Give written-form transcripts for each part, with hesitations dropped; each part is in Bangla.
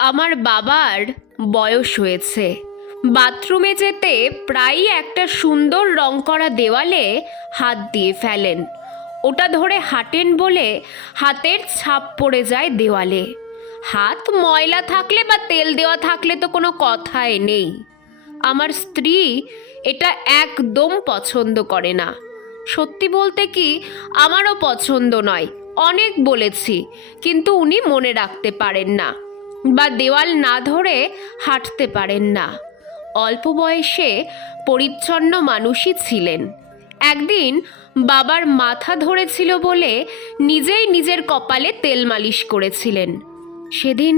আমার বাবার বয়স হয়েছে। বাথরুমে যেতে প্রায়ই একটা সুন্দর রং করা দেওয়ালে হাত দিয়ে ফেলেন। ওটা ধরে হাঁটেন বলে হাতের ছাপ পড়ে যায় দেওয়ালে। হাত ময়লা থাকলে বা তেল দেওয়া থাকলে তো কোনো কথাই নেই। আমার স্ত্রী এটা একদম পছন্দ করে না। সত্যি বলতে কি, আমারও পছন্দ নয়। অনেক বলেছি, কিন্তু উনি মনে রাখতে পারেন না বা দেওয়াল না ধরে হাঁটতে পারেন না। অল্প বয়সে পরিচ্ছন্ন মানুষই ছিলেন। একদিন বাবার মাথা ধরেছিল বলে নিজেই নিজের কপালে তেল মালিশ করেছিলেন। সেদিন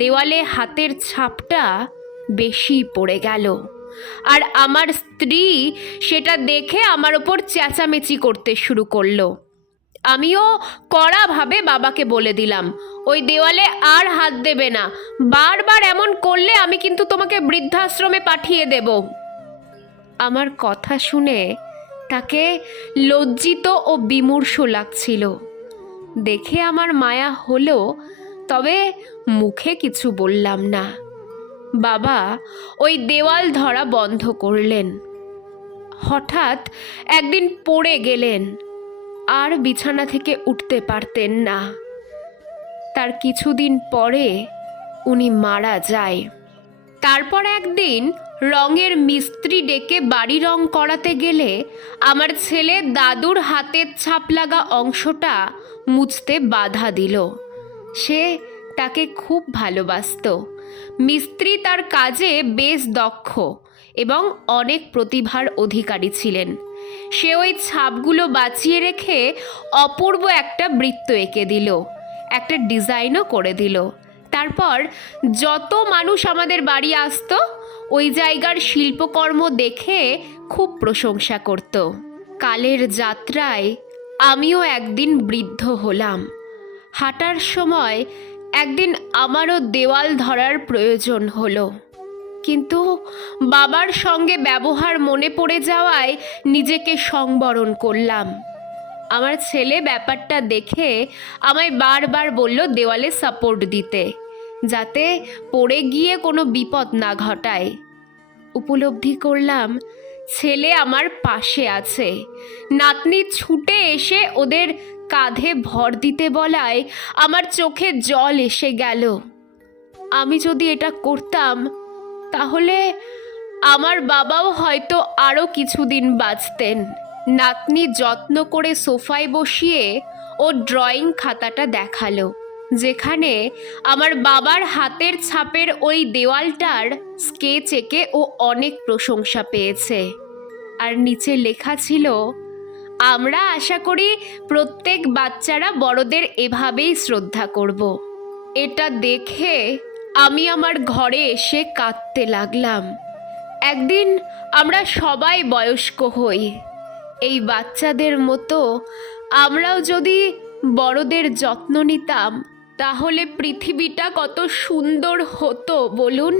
দেওয়ালে হাতের ছাপটা বেশি পড়ে গেল, আর আমার স্ত্রী সেটা দেখে আমার ওপর চেঁচামেচি করতে শুরু করলো। আমিও কড়াভাবে বাবাকে বলে দিলাম, ওই দেওয়ালে আর হাত দেবে না। বারবার এমন করলে আমি কিন্তু তোমাকে বৃদ্ধাশ্রমে পাঠিয়ে দেব। আমার কথা শুনে তাকে লজ্জিত ও বিমূর্ষ লাগছিল। দেখে আমার মায়া হলো, তবে মুখে কিছু বললাম না। বাবা ওই দেওয়াল ধরা বন্ধ করলেন। হঠাৎ একদিন পড়ে গেলেন, আর বিছানা থেকে উঠতে পারতেন না। তার কিছুদিন পরে উনি মারা যায়। তারপর একদিন রঙের মিস্ত্রি ডেকে বাড়ি রং করাতে গেলে আমার ছেলে দাদুর হাতের ছাপ লাগা অংশটা মুছতে বাধা দিল। সে তাকে খুব ভালোবাসতো। মিস্ত্রি তার কাজে বেশ দক্ষ এবং অনেক প্রতিভার অধিকারী ছিলেন। সে ওই ছাপগুলো বাঁচিয়ে রেখে অপূর্ব একটা বৃত্ত এঁকে দিল, একটা ডিজাইনও করে দিল। তারপর যত মানুষ আমাদের বাড়ি আসতো, ওই জায়গার শিল্পকর্ম দেখে খুব প্রশংসা করত। কালের যাত্রায় আমিও একদিন বৃদ্ধ হলাম। হাঁটার সময় একদিন আমারও দেওয়াল ধরার প্রয়োজন হলো, কিন্তু বাবার সঙ্গে ব্যবহার মনে পড়ে যাওয়ায় নিজেকে সংবরণ করলাম। আমার ছেলে ব্যাপারটা দেখে আমায় বারবার বলল দেওয়ালে সাপোর্ট দিতে, যাতে পড়ে গিয়ে কোনো বিপদ না ঘটায়। উপলব্ধি করলাম ছেলে আমার পাশে আছে। নাতনি ছুটে এসে ওদের কাঁধে ভর দিতে বলায় আমার চোখে জল এসে গেল। আমি যদি এটা করতাম, তাহলে আমার বাবাও হয়তো আরও কিছুদিন বাঁচতেন। নাতনি যত্ন করে সোফায় বসিয়ে ও ড্রয়িং খাতাটা দেখালো, যেখানে আমার বাবার হাতের ছাপের ওই দেওয়ালটার স্কেচ এঁকে ও অনেক প্রশংসা পেয়েছে। আর নিচে লেখা ছিল, আমরা আশা করি প্রত্যেক বাচ্চারা বড়দের এভাবেই শ্রদ্ধা করব। এটা দেখে আমি আমার ঘরে এসে কাঁদতে লাগলাম। একদিন আমরা সবাই বয়স্ক হই। এই বাচ্চাদের মতো আমরাও যদি বড়দের যত্ন নিতাম, তাহলে পৃথিবীটা কত সুন্দর হতো বলুন।